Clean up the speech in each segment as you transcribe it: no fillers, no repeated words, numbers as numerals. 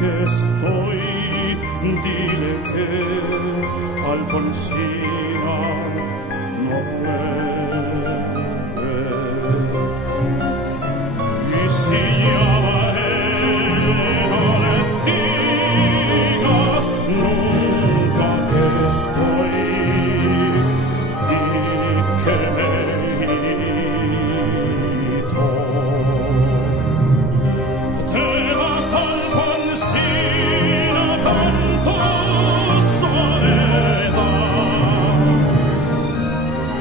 que estoy, dile que Alfonsina no vuelve. Y si llama él, no le digas nunca que estoy, di que me irrito. Te vas, Alfonsina, con tu soledad,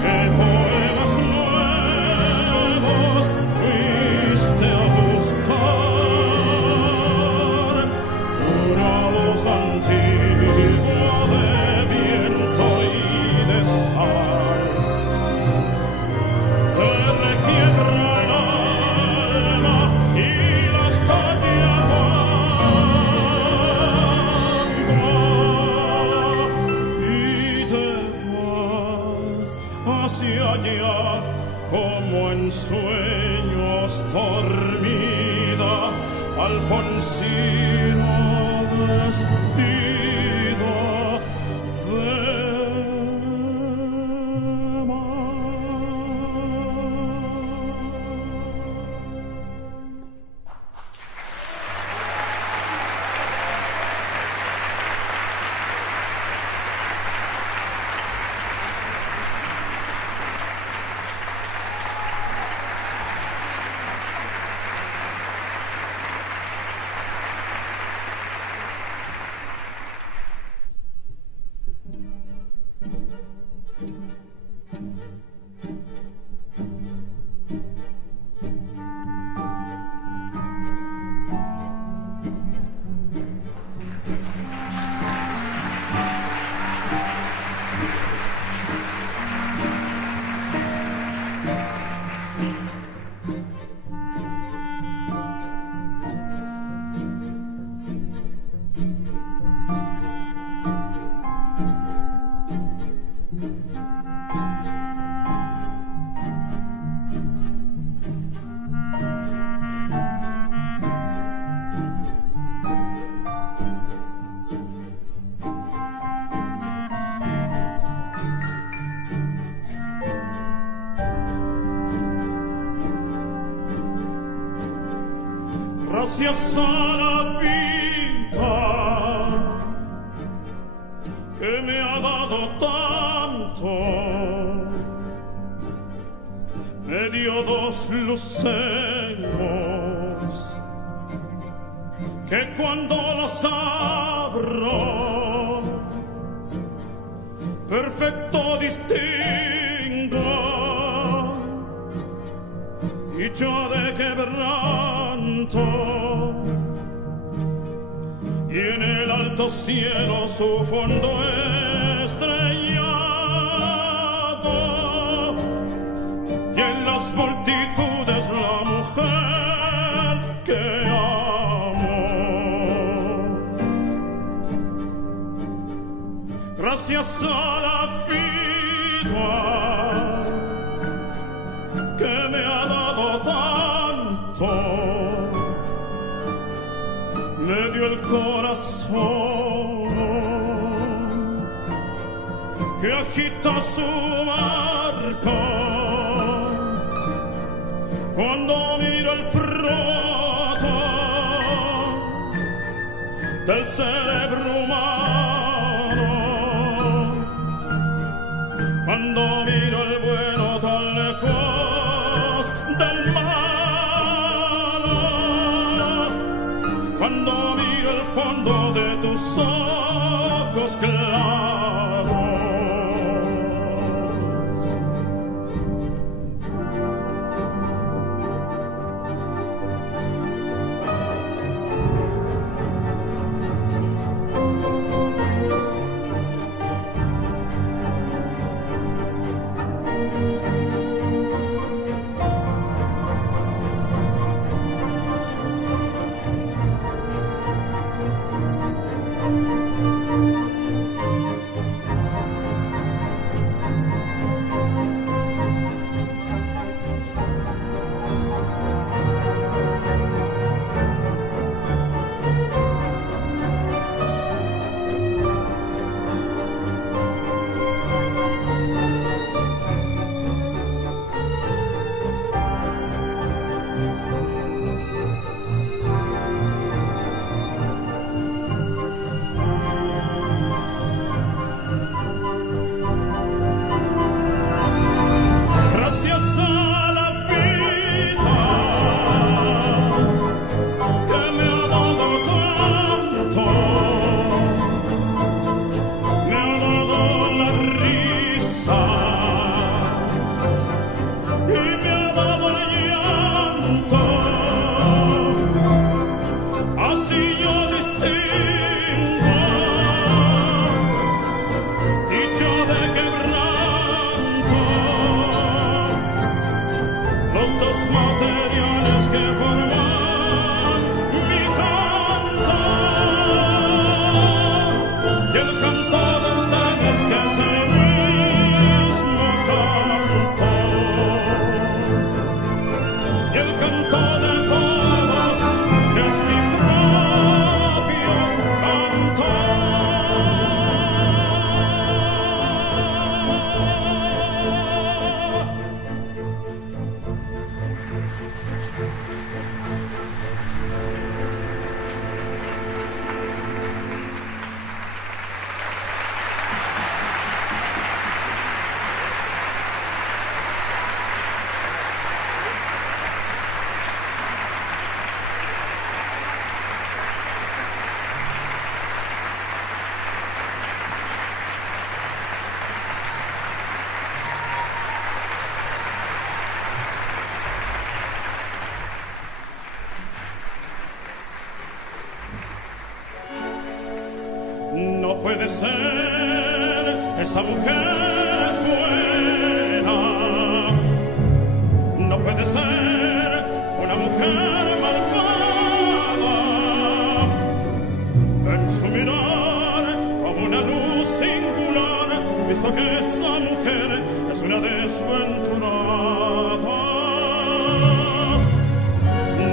que poemas nuevos fuiste a buscar, una voz antigua de viento y de sal, te requiebra el alma y la está llevando, y te vas hacia allá como en sueños dormida, Alfonsina vestida de gracias a la vida que me ha dado tanto, me dio dos luceros que cuando los abro perfecto distingo, y yo de quebranto, y en el alto cielo su fondo estrellado, y en las multitudes la mujer que amo. Gracias a la vida que me ha dado tanto, me dio el corazón que agita su marca cuando miro el fruto del cerebro humano, cuando miro el bueno tan lejos del malo, cuando miro el fondo de tus ojos claros. No puede ser, esa mujer es buena. No puede ser, fue una mujer malvada. En su mirar, como una luz singular, visto que esa mujer es una desventurada.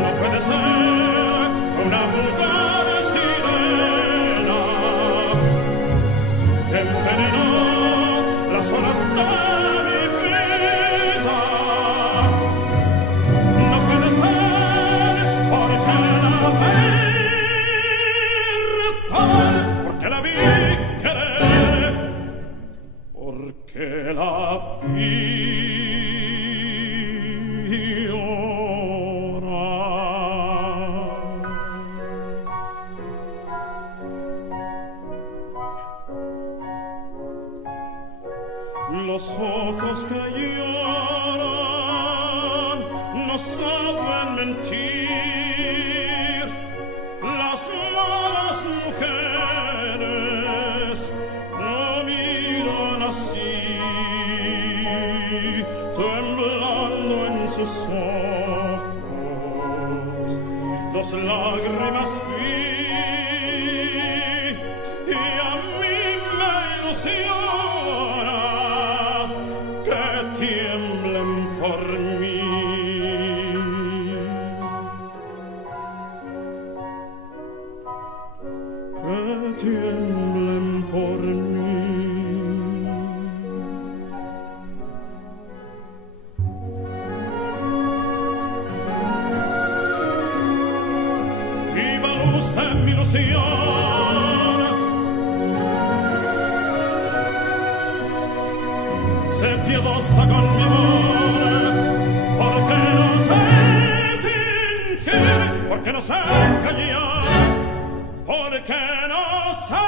No puede ser, fue una vulgar sirena que envenenó las horas de mi vida. No puede ser, porque la vi querer, porque la vi los ojos que lloran no saben mentir. Las malas mujeres no miran así, temblando en sus ojos. Dos lágrimas vi y a mí me ilusiona que tiemblen por mí. Que tiemblen por mí. Viva luz de mi ilusión, sé piadosa con mi amor, porque no sé fingir, porque no sé callar, porque no sé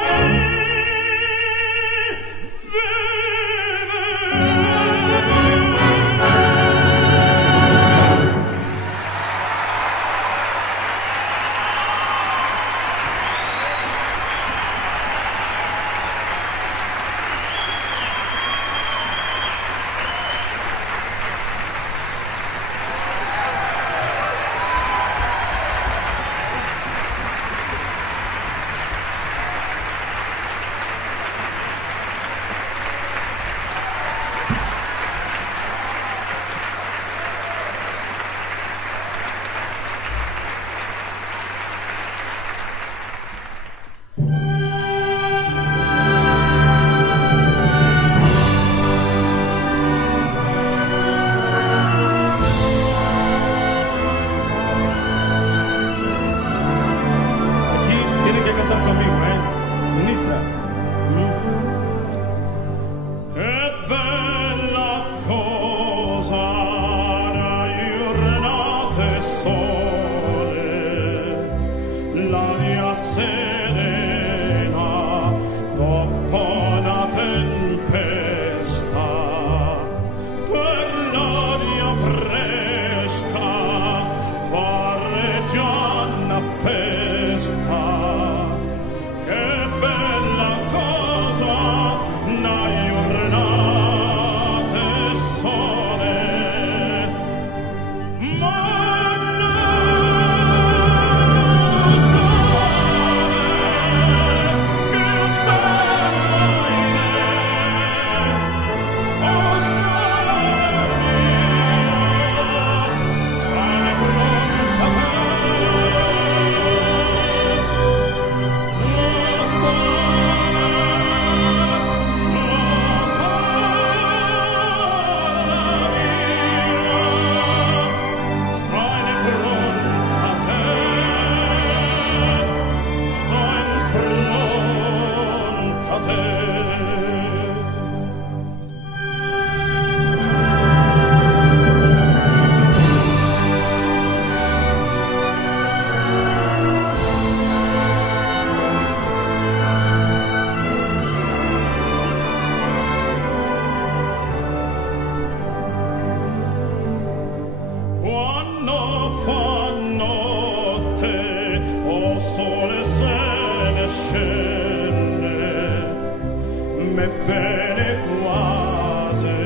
me bene quasi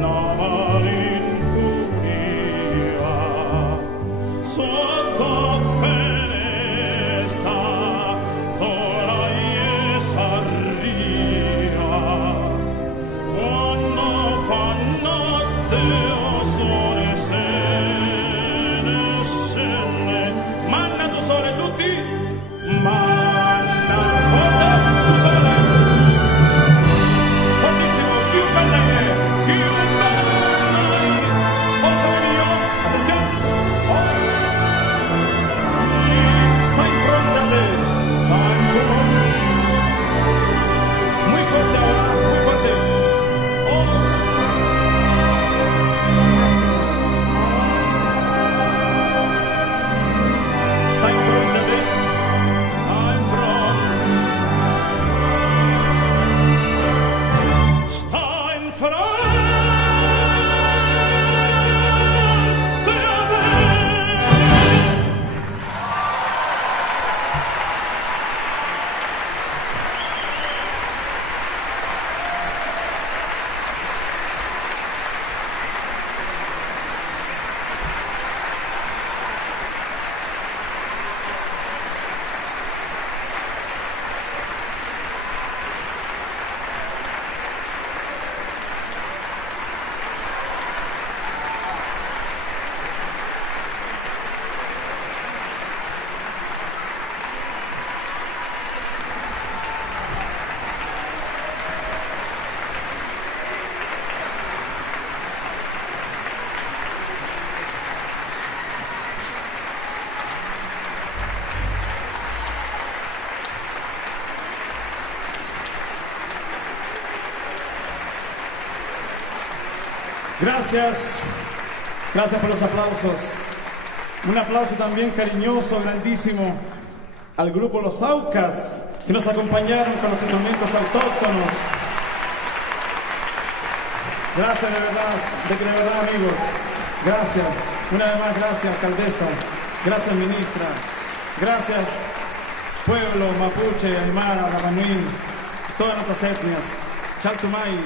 n'amarincuria sotto fenestra coraie s'arria quando fa notte o sole se ne scende manna tu sole tutti manna tu sole fortissimo più bella posso venire io attenzione sta in fronte a te sta in fronte muy fuerte ahora muy fuerte sta in fronte a te Gracias por los aplausos. Un aplauso también cariñoso, grandísimo al grupo Los Aucas, que nos acompañaron con los instrumentos autóctonos. Gracias de verdad amigos. Gracias. Una vez más, gracias alcaldesa. Gracias ministra. Gracias pueblo mapuche, aymara, rapanui, todas nuestras etnias. Chaltumay.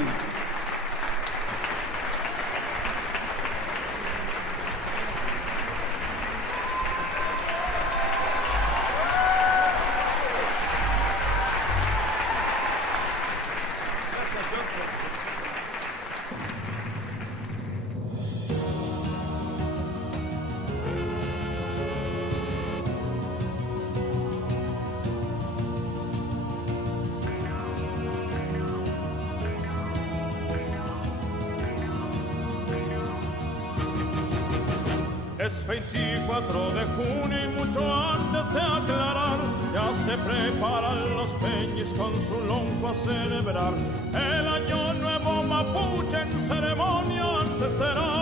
Es 24 de junio y mucho antes de aclarar ya se preparan los peñis con su lonco a celebrar el año nuevo mapuche en ceremonia ancestral.